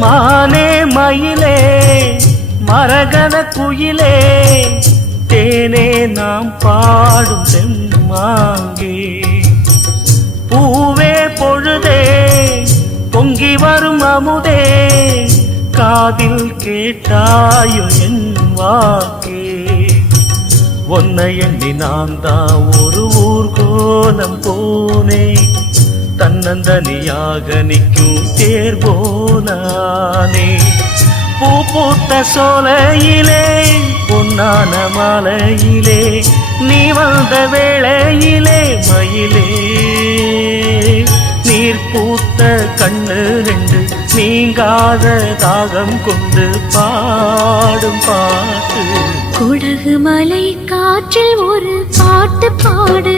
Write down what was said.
மானே மயிலே மரகத குயிலே தேனே நாம் பாடும் செம்மாங்கே பூவே பொழுதே பொங்கி வரும் அமுதே காதில் கேட்டாயோ என் வாக்கே ஒன்னை எண்ணி நான் தான் ஒரு ஊர்கோலம் போனே தன்னந்தனியாக நிற்கும் தேர் போனானே பூ பூத்த சோலையிலே பொன்னான மாலையிலே நீ வந்த வேளையிலே மயிலே நீர் பூத்த கண்ணு ரெண்டு நீங்காத தாகம் கொண்டு பாடும் பாட்டு குடகு மலை காற்றில் ஒரு பாட்டு பாடு